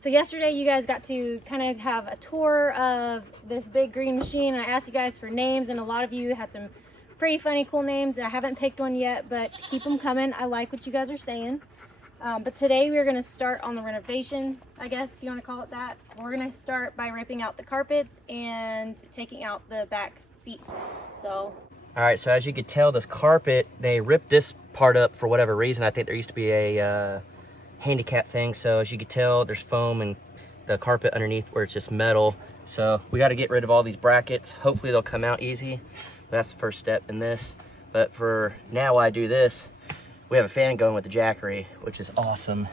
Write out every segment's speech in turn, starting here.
So yesterday you guys got to kind of have a tour of this big green machine, and I asked you guys for names, and a lot of you had some pretty funny, cool names. I haven't picked one yet, but keep them coming. I like what you guys are saying. But today we're going to start on the renovation, I guess, if you want to call it that. We're going to start by ripping out the carpets and taking out the back seats. So, all right, so as you could tell, this carpet, they ripped this part up for whatever reason. I think there used to be a handicap thing, so as you can tell, there's foam and the carpet underneath where it's just metal. So we got to get rid of all these brackets. Hopefully they'll come out easy. That's the first step in this. But for now, while I do this, we have a fan going with the Jackery, which is awesome.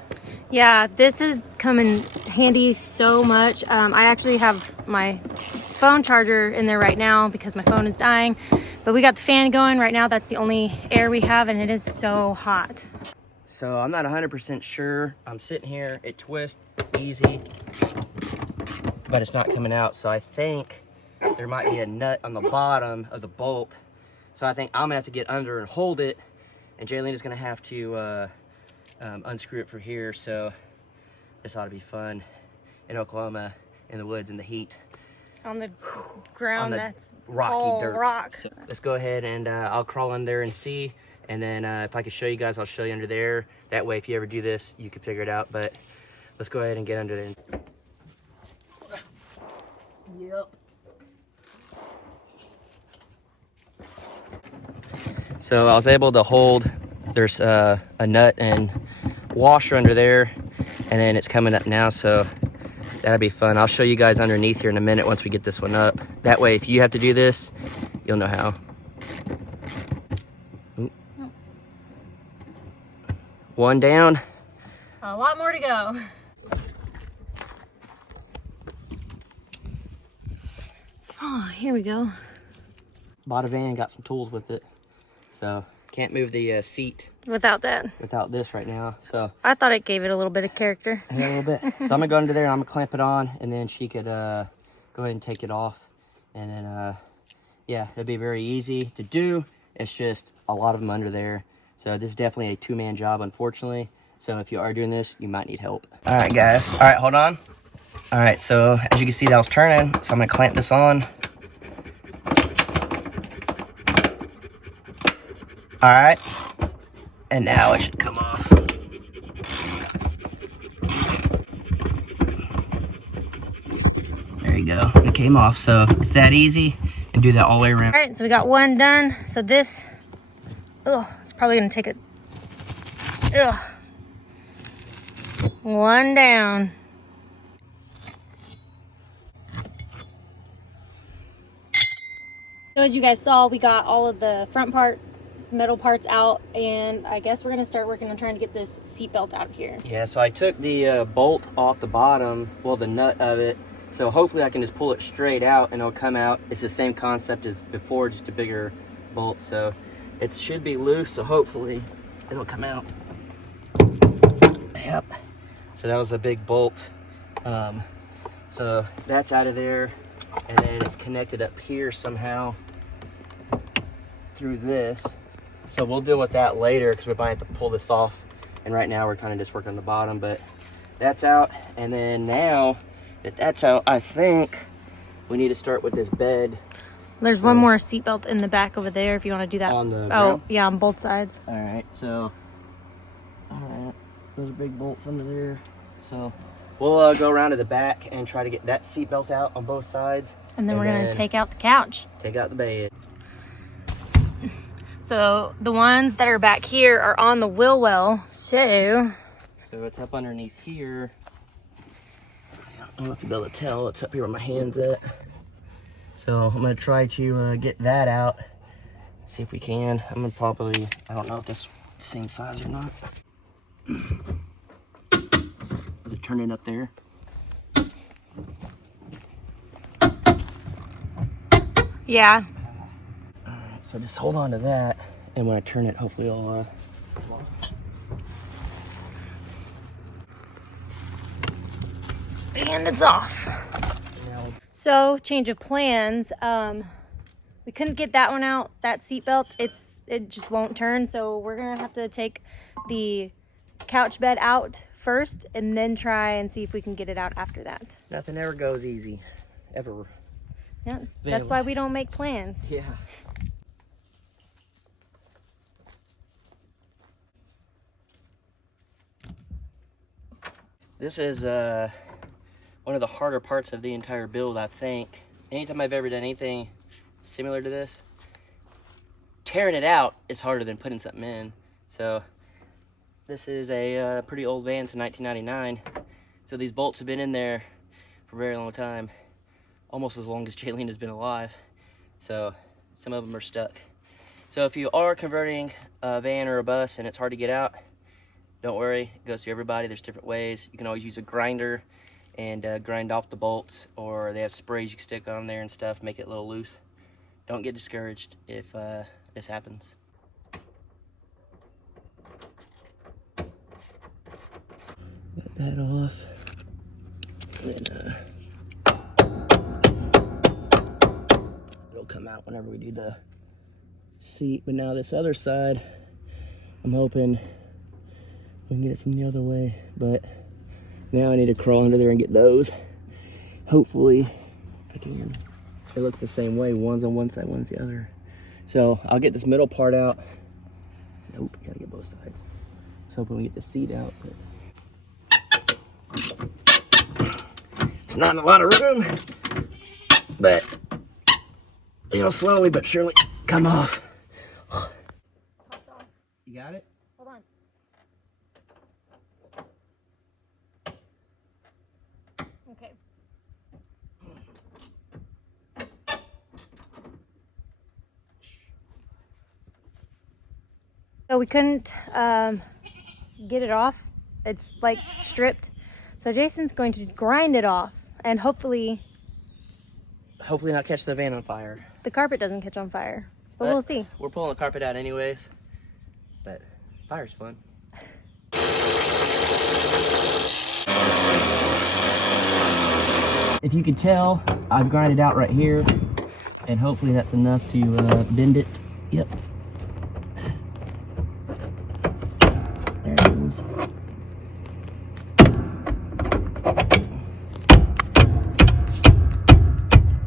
Yeah, this is coming handy so much. I actually have my phone charger in there right now because my phone is dying, but we got the fan going right now. That's the only air we have, and it is so hot. So I'm not 100% sure. I'm sitting here, it twists easy, but it's not coming out. So I think there might be a nut on the bottom of the bolt. So I think I'm gonna have to get under and hold it, and Jaylene is gonna have to unscrew it from here. So this ought to be fun in Oklahoma, in the woods, in the heat. On the ground on the that's rocky all dirt. rock. So let's go ahead and I'll crawl in there and see. And then if I can show you guys, I'll show you under there. That way, if you ever do this, you can figure it out. But let's go ahead and get under there. Yep. So I was able to hold, there's a nut and washer under there, and then it's coming up now, so that'll be fun. I'll show you guys underneath here in a minute once we get this one up. That way, if you have to do this, you'll know how. One down. A lot more to go. Oh, here we go. Bought a van, got some tools with it. So can't move the seat Without that. without this right now. So I thought it gave it a little bit of character. a little bit. So I'm gonna go under there and I'm gonna clamp it on, and then she could go ahead and take it off. And then yeah, it'll be very easy to do. It's just a lot of them under there. So this is definitely a two-man job, unfortunately. So if you are doing this, you might need help. All right, guys. All right, hold on. All right, so as you can see, that was turning. So I'm gonna clamp this on. All right, and now it should come off. There you go, it came off. So it's that easy, and do that all the way around. All right, so we got one done. So this, it's probably gonna take it. One down. So as you guys saw, we got all of the front part, metal parts out, and I guess we're gonna start working on trying to get this seat belt out of here. Yeah, so I took the bolt off the bottom, well, the nut of it, so hopefully I can just pull it straight out and it'll come out. It's the same concept as before, just a bigger bolt, so it should be loose, so hopefully it'll come out. Yep. So that was a big bolt. So that's out of there, and then it's connected up here somehow through this. So we'll deal with that later because we might have to pull this off. And right now we're kind of just working on the bottom, but that's out. And then now that that's out, I think we need to start with this bed. There's one more seatbelt in the back over there if you want to do that. On the ground? ground? Yeah, on both sides. All right, so, all right, those are big bolts under there. So we'll go around to the back and try to get that seat belt out on both sides. And then we're going to take out the couch. Take out the bed. So the ones that are back here are on the wheel well. So it's up underneath here. I don't know if you'll be able to tell. It's up here where my hand's at. So I'm going to try to get that out. See if we can. I'm going to probably, I don't know if this is the same size or not. Is it turning up there? yeah. Alright, so just hold on to that, and when I turn it, hopefully it'll come off. And it's off. So, change of plans. We couldn't get that one out, that seatbelt. It just won't turn, so we're gonna have to take the couch bed out first and then try and see if we can get it out after that. Nothing ever goes easy, ever. Yeah, that's why we don't make plans. Yeah. This is one of the harder parts of the entire build, I think. Anytime I've ever done anything similar to this, tearing it out is harder than putting something in. So this is a pretty old van, since 1999. So these bolts have been in there for a very long time, almost as long as Jaylen has been alive. So some of them are stuck. So if you are converting a van or a bus and it's hard to get out, don't worry, it goes to everybody. There's different ways. You can always use a grinder and grind off the bolts, or they have sprays you can stick on there and stuff, make it a little loose. Don't get discouraged if this happens. Get that off. Then it'll come out whenever we do the seat. But now this other side, I'm hoping we can get it from the other way, but now I need to crawl under there and get those. Hopefully I can. It looks the same way. One's on one side, one's the other. So I'll get this middle part out. Nope, gotta get both sides. So hoping we get the seat out. It's not a lot of room, but it'll slowly but surely come off. Popped off. You got it? Hold on. Okay. So we couldn't get it off. It's like stripped. So Jason's going to grind it off and hopefully Hopefully not catch the van on fire. the carpet doesn't catch on fire. But we'll see. We're pulling the carpet out anyways. But fire's fun. If you can tell, I've grinded out right here, and hopefully that's enough to bend it. Yep. There it goes.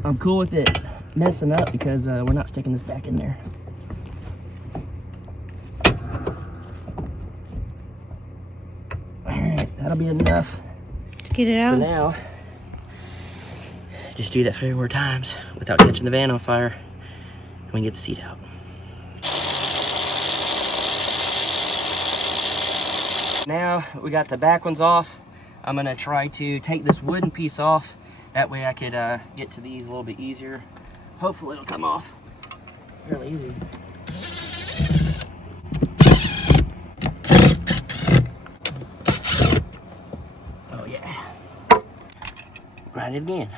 I'm cool with it messing up because we're not sticking this back in there. Alright, that'll be enough To get it So out. now, just do that 3 more times without catching the van on fire, and we can get the seat out. Now we got the back ones off. I'm gonna try to take this wooden piece off. That way I could get to these a little bit easier. Hopefully it'll come off really easy. Oh yeah. Grind it again.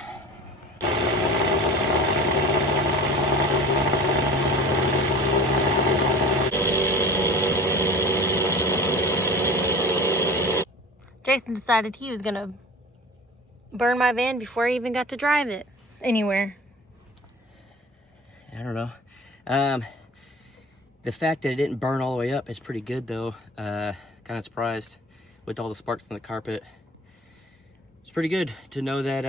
Jason decided he was gonna burn my van before I even got to drive it anywhere. I don't know. The fact that it didn't burn all the way up is pretty good though. Kind of surprised with all the sparks on the carpet. It's pretty good to know that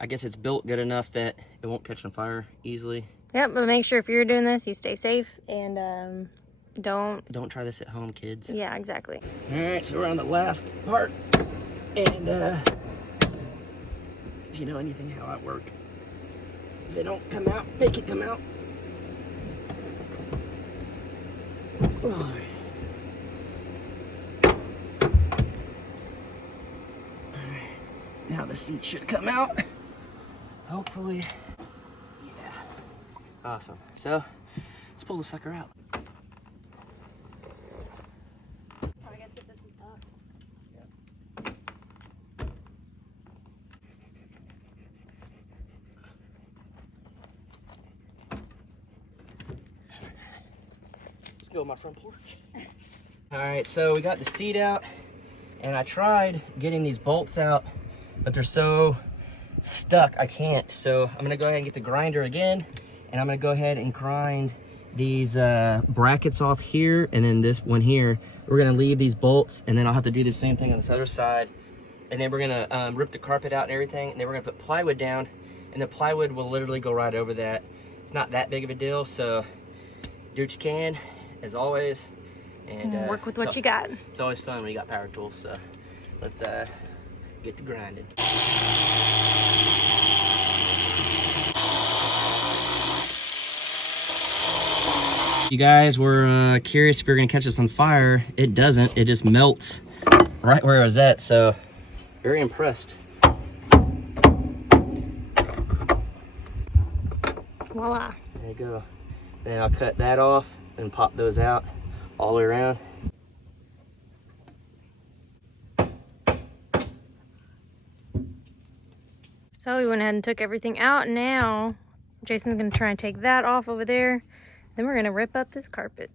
I guess it's built good enough that it won't catch on fire easily. Yep, but make sure if you're doing this, you stay safe and don't try this at home, kids. Yeah, exactly. All right, so we're on the last part, and if you know anything how I work, if it don't come out, make it come out. All right. Now the seat should come out. Hopefully. Yeah. Awesome. So let's pull the sucker out. I guess if this is up. Let's go on my front porch. All right, so we got the seat out, and I tried getting these bolts out, but they're so stuck I can't. So I'm gonna go ahead and get the grinder again, and I'm gonna go ahead and grind these brackets off here, and then this one here. We're gonna leave these bolts, and then I'll have to do the same thing on this other side. And then we're gonna rip the carpet out and everything, and then we're gonna put plywood down, and the plywood will literally go right over that. It's not that big of a deal, so do what you can, as always. And work with what you got. It's always fun when you got power tools, so let's get to grinding. You guys were curious if you're gonna catch this on fire. It doesn't, it just melts right where it was at, so very impressed. Voila. There you go. Then I'll cut that off and pop those out all the way around. So we went ahead and took everything out. Now Jason's gonna try and take that off over there. Then we're gonna rip up this carpet.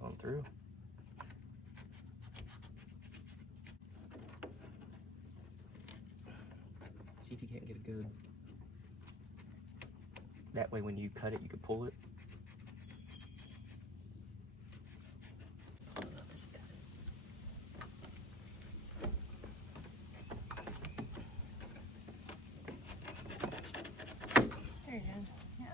Going through. See if you can't get a good. That way when you cut it, you can pull it. There it is. Yeah.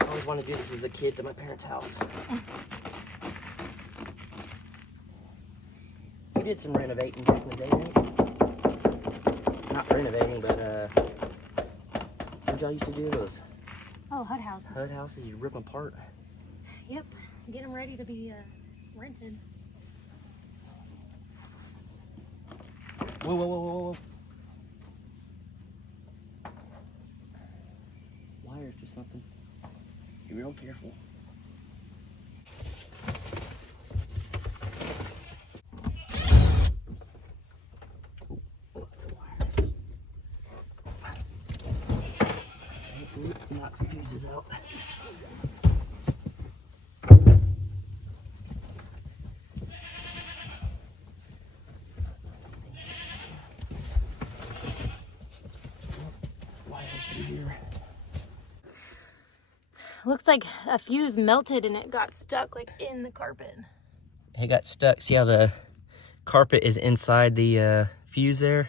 I always wanted to do this as a kid at my parents' house. We did some renovating back in the day, right? Not renovating, but what y'all used to do those Oh, hut houses. HUD houses? You rip them apart. Yep. Get them ready to be rented. Whoa, whoa, whoa, whoa, whoa. Wires or something. Be real careful. Lots of wires. Knock some fuses out. Wires through here. Looks like a fuse melted and it got stuck like in the carpet. It got stuck. See how the carpet is inside the fuse there?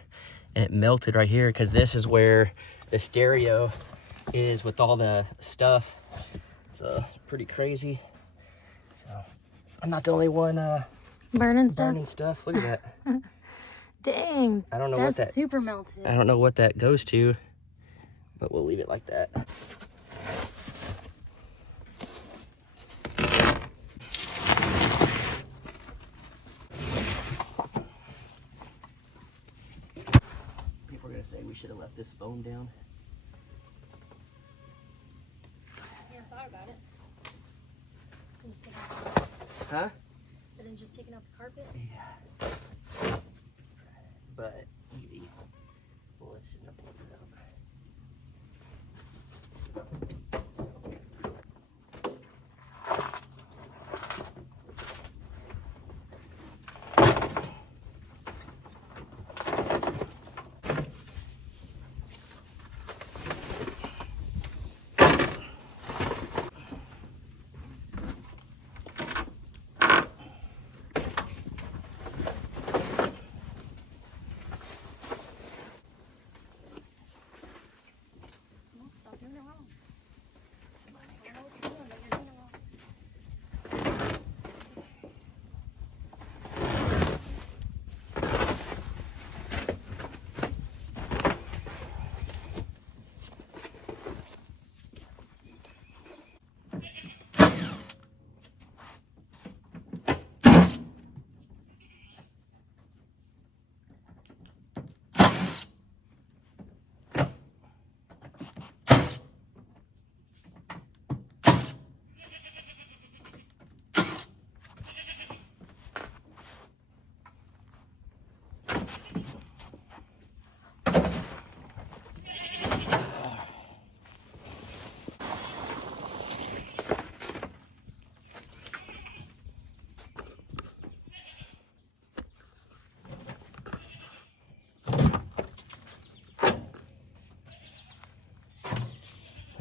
And it melted right here because this is where the stereo is with all the stuff. It's pretty crazy. So I'm not the only one Burning stuff. burning stuff. Look at that. Dang. I don't know That's what that super melted. I don't know what that goes to, but we'll leave it like that. People are gonna say we should have left this foam down. Yeah, I thought about it. Huh? And then just taking out the carpet. Yeah. But you listen to pull it up.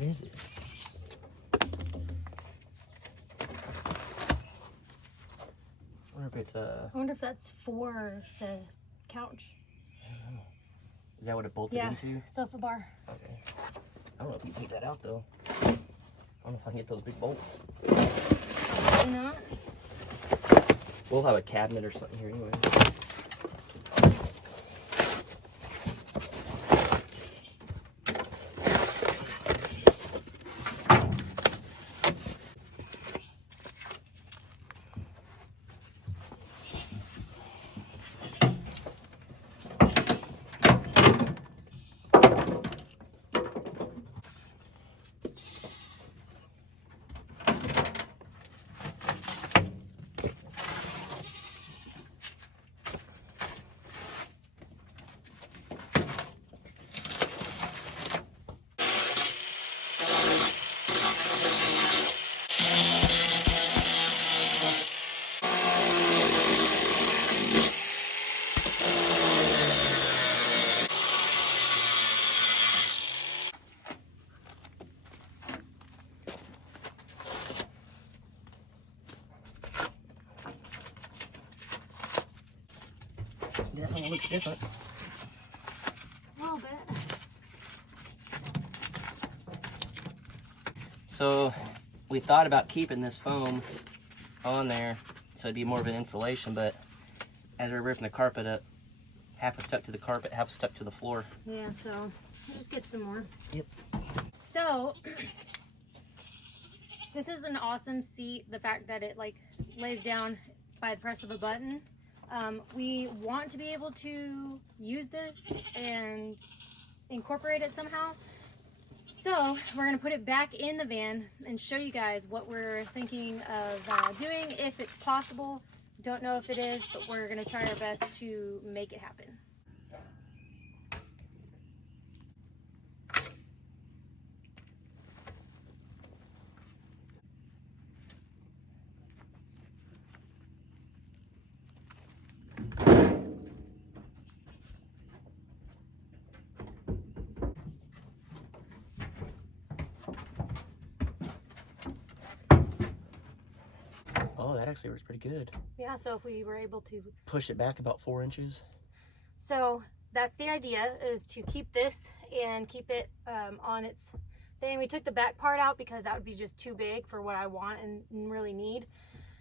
is this? I wonder if it's I wonder if that's for the couch. I don't know. Is that what it bolted Yeah, into? sofa bar. Okay. I don't know if you can take that out though. I don't know if I can get those big bolts. Probably not. We'll have a cabinet or something here anyway. Definitely looks different. A little bit. So we thought about keeping this foam on there so it'd be more of an insulation, but as we're ripping the carpet up, half is stuck to the carpet, half is stuck to the floor. Yeah, so we'll just get some more. Yep. So this is an awesome seat. The fact that it like lays down by the press of a button. We want to be able to use this and incorporate it somehow. So we're going to put it back in the van and show you guys what we're thinking of doing, if it's possible. Don't know if it is, but we're going to try our best to make it happen. Oh, that actually works pretty good. Yeah, so if we were able to Push it back about 4 inches. So that's the idea, is to keep this and keep it on its thing. We took the back part out because that would be just too big for what I want and really need.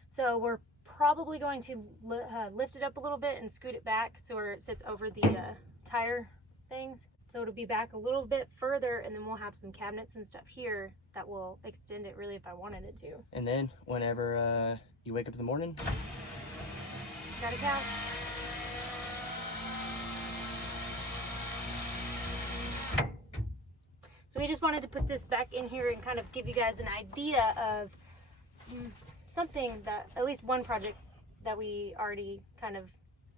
So we're probably going to lift it up a little bit and scoot it back so where it sits over the tire things. So it'll be back a little bit further, and then we'll have some cabinets and stuff here that will extend it really if I wanted it to. And then whenever you wake up in the morning, Got a couch. So we just wanted to put this back in here and kind of give you guys an idea of something that, at least one project that we already kind of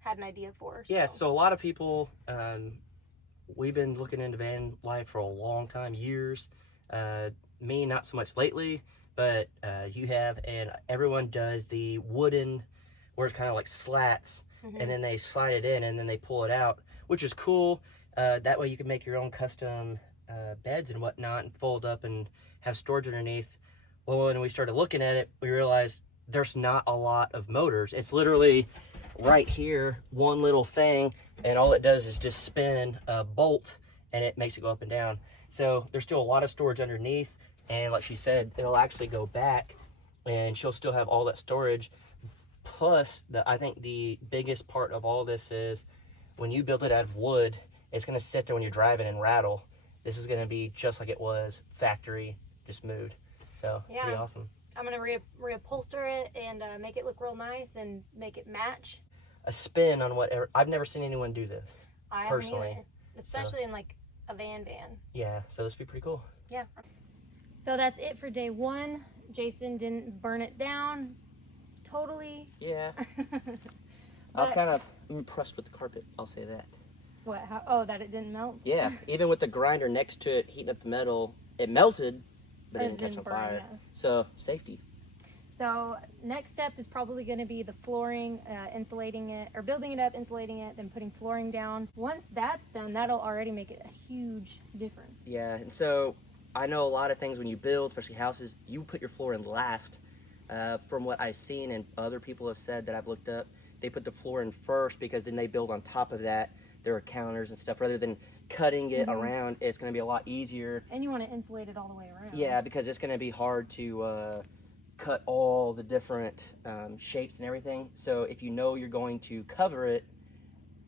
had an idea for. yeah, so a lot of people, we've been looking into van life for a long time, years. Me, not so much lately, but you have, and everyone does the wooden, where it's kind of like slats, and then they slide it in and then they pull it out, which is cool. That way you can make your own custom beds and whatnot and fold up and have storage underneath. Well, when we started looking at it, we realized there's not a lot of motors. It's literally right here, one little thing, and all it does is just spin a bolt and it makes it go up and down. So there's still a lot of storage underneath, and like she said, it'll actually go back and she'll still have all that storage. Plus, I think the biggest part of all this is when you build it out of wood, it's going to sit there when you're driving and rattle. This is going to be just like it was factory, just moved. So Yeah. pretty awesome. I'm going to reupholster it and make it look real nice and make it match. A spin on whatever. I've never seen anyone do this. I personally. haven't either, especially in like a van. Yeah, so this would be pretty cool. Yeah. So that's it for day one. Jason didn't burn it down totally. Yeah. I was kind of impressed with the carpet, I'll say that. What? How, oh, that it didn't melt? Yeah, even with the grinder next to it, heating up the metal, it melted, but it didn't catch on burn, fire. yeah. So, safety. So next step is probably going to be the flooring, insulating it, or building it up, insulating it, then putting flooring down. Once that's done, that'll already make it a huge difference. Yeah, and so I know a lot of things when you build, especially houses, you put your floor in last. From what I've seen and other people have said that I've looked up, they put the floor in first because then they build on top of that. There are counters and stuff. Rather than cutting it around, it's going to be a lot easier. And you want to insulate it all the way around. Yeah, because it's going to be hard to cut all the different shapes and everything. So if you know you're going to cover it,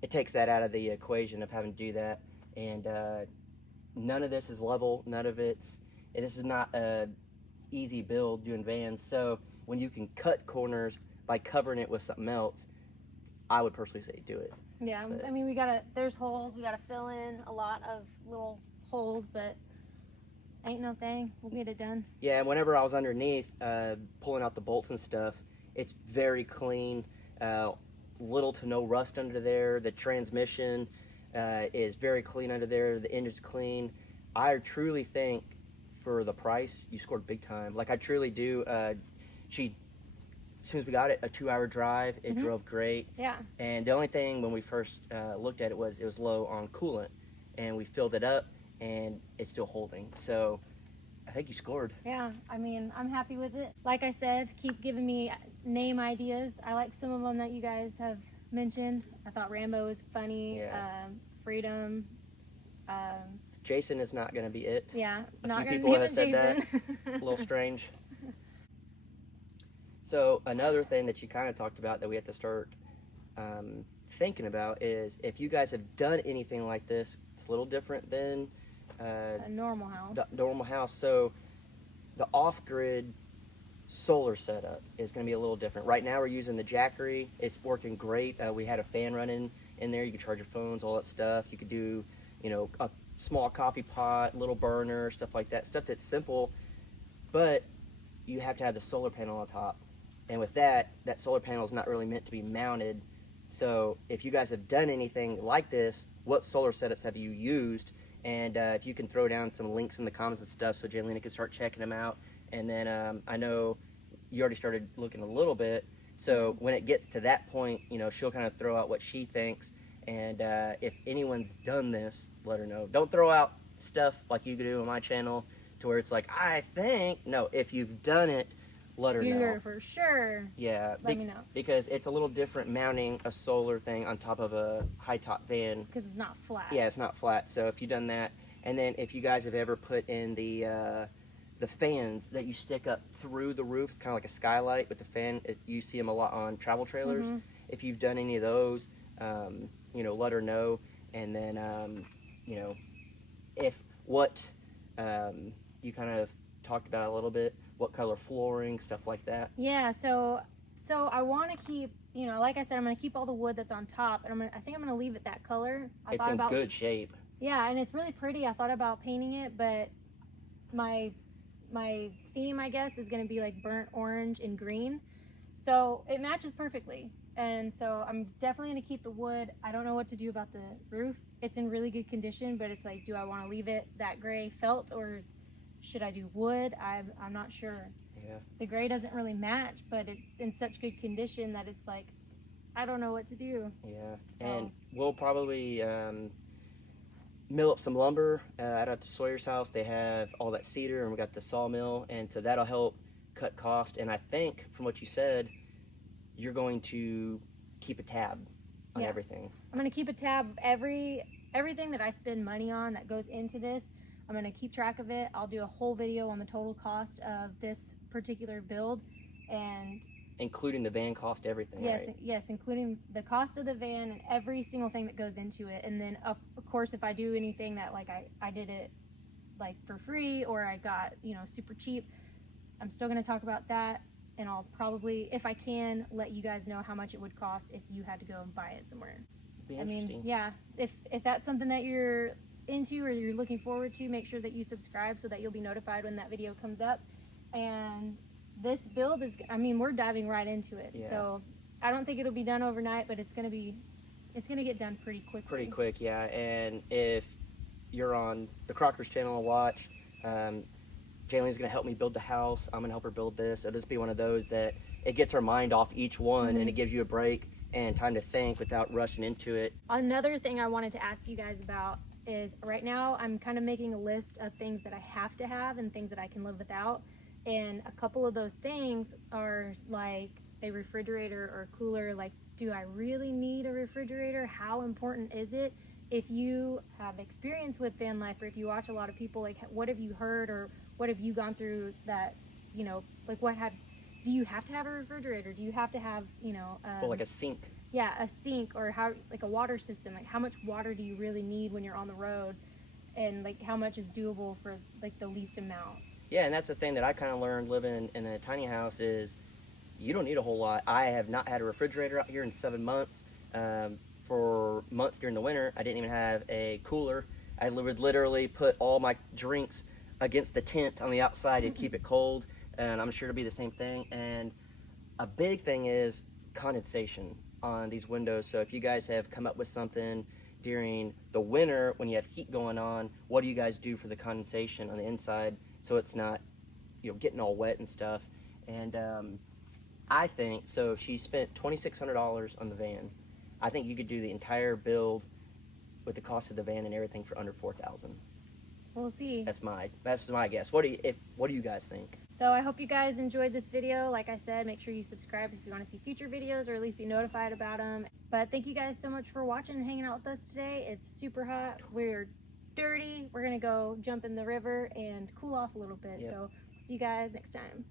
it takes that out of the equation of having to do that. And none of this is level. None of this is not a easy build doing vans. So when you can cut corners by covering it with something else, I would personally say do it. Yeah, But I mean, there's holes. We gotta fill in a lot of little holes, but ain't no thing. We'll get it done. yeah, and whenever I was underneath pulling out the bolts and stuff, it's very clean. Little to no rust under there. The transmission is very clean under there. The engine's clean. I truly think for the price, you scored big time. Like, I truly do. As soon as we got it, a 2-hour drive, it drove great. Yeah. And the only thing when we first looked at it was low on coolant, and we filled it up, and it's still holding. So I think you scored. Yeah, I mean, I'm happy with it. Like I said, keep giving me name ideas. I like some of them that you guys have mentioned. I thought Rambo was funny. Yeah. Freedom. Jason is not going to be it. Yeah, A not few gonna people name have it said that. Jason. A little strange. So another thing that you kind of talked about that we have to start thinking about is if you guys have done anything like this, it's a little different than A normal house. the normal house. So the off-grid solar setup is going to be a little different. Right now we're using the Jackery. It's working great. We had a fan running in there. You can charge your phones, all that stuff. You could do, a small coffee pot, little burner, stuff like that. Stuff that's simple, but you have to have the solar panel on top. And with that solar panel is not really meant to be mounted. So if you guys have done anything like this, what solar setups have you used? And if you can throw down some links in the comments and stuff so Jaylena can start checking them out. And then I know you already started looking a little bit. So when it gets to that point, she'll kind of throw out what she thinks. And if anyone's done this, let her know. Don't throw out stuff like you do on my channel to where it's like, I think. No, if you've done it, let her know. You're for sure. Yeah, Let me know. because it's a little different mounting a solar thing on top of a high top van. Because it's not flat. Yeah, it's not flat. So if you've done that, and then if you guys have ever put in the fans that you stick up through the roof, it's kind of like a skylight with the fan. You see them a lot on travel trailers. If you've done any of those, let her know. And then if what you kind of talked about a little bit. What color flooring, stuff like that. Yeah, so I want to keep, like I said, I'm going to keep all the wood that's on top, and I think I'm going to leave it that color. It's in good shape. Yeah, and it's really pretty. I thought about painting it, but my theme, I guess, is going to be like burnt orange and green. So it matches perfectly. And so I'm definitely going to keep the wood. I don't know what to do about the roof. It's in really good condition, but it's like, do I want to leave it that gray felt, or should I do wood? I'm not sure. Yeah. The gray doesn't really match, but it's in such good condition that it's like, I don't know what to do. Yeah. So. And we'll probably mill up some lumber out at the Sawyer's house. They have all that cedar, and we got the sawmill, and so that'll help cut cost. And I think from what you said, you're going to keep a tab on everything. I'm going to keep a tab of everything that I spend money on that goes into this. I'm going to keep track of it. I'll do a whole video on the total cost of this particular build, and including the van cost, everything. Yes, right? Yes, including the cost of the van and every single thing that goes into it. And then of course, if I do anything that like I did it like for free, or I got, super cheap, I'm still going to talk about that. And I'll probably, if I can, let you guys know how much it would cost if you had to go and buy it somewhere. Be interesting. Yeah, if that's something that you're into or you're looking forward to, make sure that you subscribe so that you'll be notified when that video comes up. And this build is, we're diving right into it. Yeah. So I don't think it'll be done overnight, but it's gonna get done pretty quickly. Pretty quick, yeah. And if you're on the Crockers channel to watch, Jaylene's gonna help me build the house. I'm gonna help her build this. It'll just be one of those that it gets our mind off each one, and it gives you a break and time to think without rushing into it. Another thing I wanted to ask you guys about is right now I'm kind of making a list of things that I have to have and things that I can live without. And a couple of those things are like a refrigerator or cooler. Like, do I really need a refrigerator? How important is it? If you have experience with van life, or if you watch a lot of people, like, what have you heard, or what have you gone through that, you know, like, do you have to have a refrigerator? Do you have to have, you know, Well, like a sink. yeah, a sink, or how, like a water system? Like, how much water do you really need when you're on the road, and like how much is doable for like the least amount? Yeah, and that's the thing that I kind of learned living in a tiny house is you don't need a whole lot. I have not had a refrigerator out here in 7 months. For months during the winter, I didn't even have a cooler. I would literally put all my drinks against the tent on the outside to keep it cold, and I'm sure it'll be the same thing. And a big thing is condensation on these windows. So if you guys have come up with something during the winter when you have heat going on, what do you guys do for the condensation on the inside so it's not, you know, getting all wet and stuff? And I think, so she spent $2,600 on the van. I think you could do the entire build with the cost of the van and everything for under $4,000. We'll see. That's my guess. What do you guys think? So I hope you guys enjoyed this video. Like I said, make sure you subscribe if you want to see future videos, or at least be notified about them. But thank you guys so much for watching and hanging out with us today. It's super hot. We're dirty. We're gonna go jump in the river and cool off a little bit. Yep. So see you guys next time.